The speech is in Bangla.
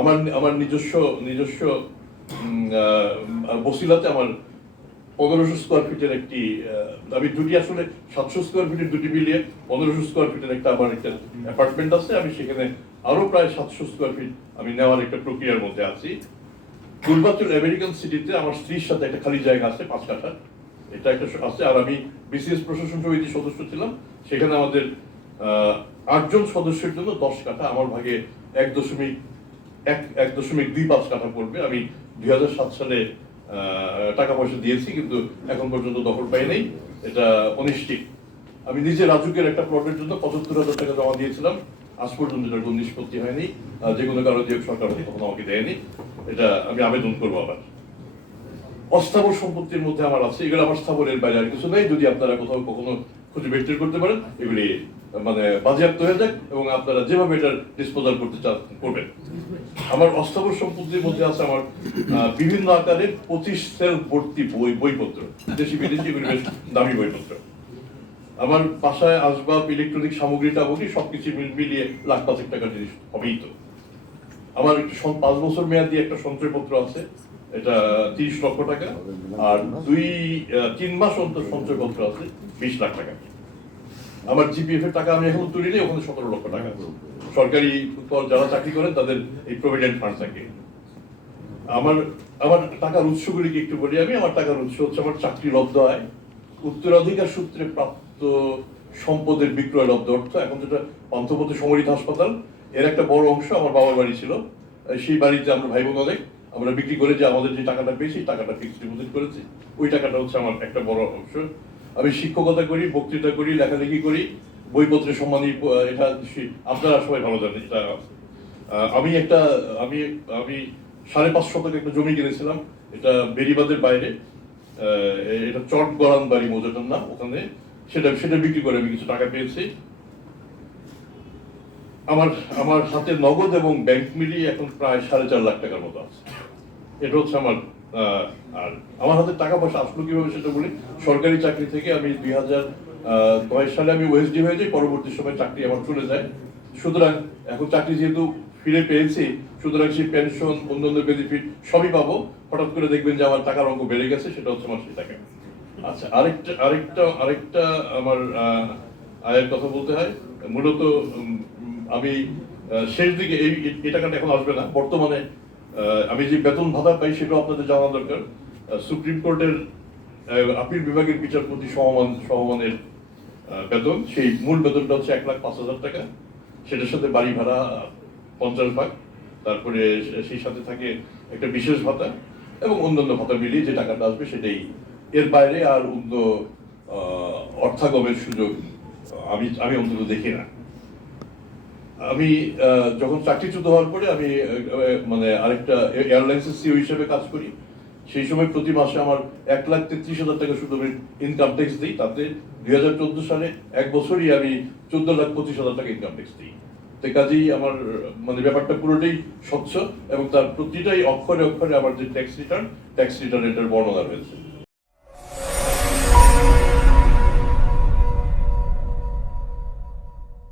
আমার আমার নিজস্ব নিজস্ব বসিলাতে আমার 1500 স্কোয়ার ফিটের একটি আমি দুটি আসলে 700 স্কোয়ার ফিটের দুটি মিলিয়ে 1500 স্কোয়ার ফিটের একটা আমার একটা অ্যাপার্টমেন্ট আছে। আমি সেখানে আরো প্রায় 700 স্কোয়ার ফিট আমি নেওয়ার একটা প্রক্রিয়ার মধ্যে আছি। পূর্বাচল আমেরিকান সিটিতে আমার স্ত্রীর সাথে একটা খালি জায়গা আছে 5 কাঠা, এটা একটা আছে। আর আমি বিসিএস প্রশাসন সমিতির সদস্য ছিলাম, সেখানে আমাদের 8 জন সদস্যের জন্য 10 কাঠা, আমার ভাগে 1.25 কাঠা পড়বে। আমি 2007 সালে টাকা পয়সা দিয়েছি, কিন্তু এখন পর্যন্ত দখল পাই নাই, এটা অনিশ্চিত। আমি নিজে রাজুকের একটা প্লটের জন্য 75,000 টাকা জমা দিয়েছিলাম, আজ পর্যন্ত এটার কোনো নিষ্পত্তি হয়নি। যে কোনো কারণে যে সরকার হয়তো কখনো আমাকে দেয়নি, এটা আমি আবেদন করবো আবার। অস্থাবর সম্পত্তির মধ্যে আমার আছে, এগুলো আমার স্থাবরের বাইরে আর কিছু নেই। যদি আপনারা কোথাও কখনো খুঁজে বের করতে পারেন, এগুলি মানে বাজেয়াপ্ত হয়ে যাক এবং আপনারা যেভাবে এটার ডিসপোজাল করতে চান করবেন। আমার অস্থাবর সম্পত্তির মধ্যে আছে আমার বিভিন্ন আকারের 25 সেল ভর্তি বইপত্র, দেশি বিদেশি, এগুলি বেশ দামি বইপত্র। আমার বাসায় আসবাব, ইলেকট্রনিক সামগ্রী টামগ্রী সবকিছু মিলিয়ে 1,05,000 টাকার জিনিস হবেই তো। আমার 5 বছর মেয়াদি একটা সঞ্চয়পত্র আছে, এটা 30 লক্ষ টাকা। আর 2-3 মাস অন্তর সঞ্চয়পত্র আছে 20 লাখ টাকা। আমার জিপিএফ এর টাকা আমি এখন তুলি নেই, ওখানে 17 লক্ষ টাকা। সরকারি যারা চাকরি করেন তাদের এই প্রভিডেন্ট ফান্ড থাকে। আমার আমার টাকার উৎসগুলিকে একটু বলি। আমার টাকার উৎস হচ্ছে আমার চাকরি লব্ধ আয়, উত্তরাধিকার সূত্রে প্রাপ্ত সম্পদের বিক্রয় লব্ধ অর্থ। এখন যেটা পান্থপথী সমরিত হাসপাতাল, এর একটা বড় অংশ আমার বাবার বাড়ি ছিল, সেই বাড়িতে আমরা ভাই বোন অনেক, আমরা বিক্রি করে যে আমাদের যে টাকাটা পেয়েছি টাকাটা ফিক্সড ডিপোজিট করেছি, ওই টাকাটা হচ্ছে আমার একটা বড় অংশ। আমি শিক্ষকতা করি, বক্তৃতা করি, লেখালেখি করি, বইপত্রের সম্মানী, এটা আপনারা সবাই ভালো জানেন। এটা আমি 5.5 শতক একটা জমি কিনেছিলাম, এটা বেরিবাদের বাইরে, এটা চট গড়ান বাড়ি মৌজাটার নাম, ওখানে সেটা বিক্রি করে আমি কিছু টাকা পেয়েছি। আমার হাতে নগদ এবং ব্যাংক মিলিয়ে এখন প্রায় 4.5 লাখ টাকার মতো আছে। এটা হচ্ছে আমার আর আমার হাতে টাকা পয়সা আসলো কিভাবে সেটা বলি। সরকারি চাকরি থেকে আমি 2009 সালে আমি ওএসডি হয়ে যাই, পরবর্তী সময় চাকরি আমার চলে যায়। সুতরাং এখন চাকরি যেহেতু ফিরে পেয়েছি, সুতরাং সেই পেনশন, অন্যান্য বেনিফিট সবই পাবো। হঠাৎ করে দেখবেন যে আমার টাকার অঙ্ক বেড়ে গেছে, সেটা হচ্ছে আমার সেই টাকা। আচ্ছা, আরেকটা আমার আয়ের কথা বলতে হয়। মূলত আমি শেষ দিকে এই টাকাটা এখন আসবে না। বর্তমানে আমি যে বেতন ভাতা পাই সেটাও আপনাদের জানা দরকার। সুপ্রিম কোর্টের আপিল বিভাগের বিচারপতি সমমানের বেতন, সেই মূল বেতনটা হচ্ছে 1,05,000 টাকা। সেটার সাথে বাড়ি ভাড়া 50 ভাগ, তারপরে সেই সাথে থাকে একটা বিশেষ ভাতা এবং অন্যান্য ভাতা মিলিয়ে যে টাকাটা আসবে সেটাই। এর বাইরে আর অন্য অর্থাগমের সুযোগ আমি অন্তত দেখি না। আমি যখন চাকরিচ্যুত হওয়ার পরে আমি মানে আরেকটা এয়ারলাইন্সের সিও হিসেবে কাজ করি। সেই সময় প্রতি মাসে আমার 1,33,000 টাকা শুধু আমি ইনকাম ট্যাক্স দিই। তাতে 2014 সালে এক বছরই আমি 14,25,000 টাকা ইনকাম ট্যাক্স দিই। তো কাজেই আমার মানে ব্যাপারটা পুরোটাই স্বচ্ছ এবং তার প্রতিটাই অক্ষরে অক্ষরে আমার যে ট্যাক্স রিটার্ন এটার বর্ণনা রয়েছে।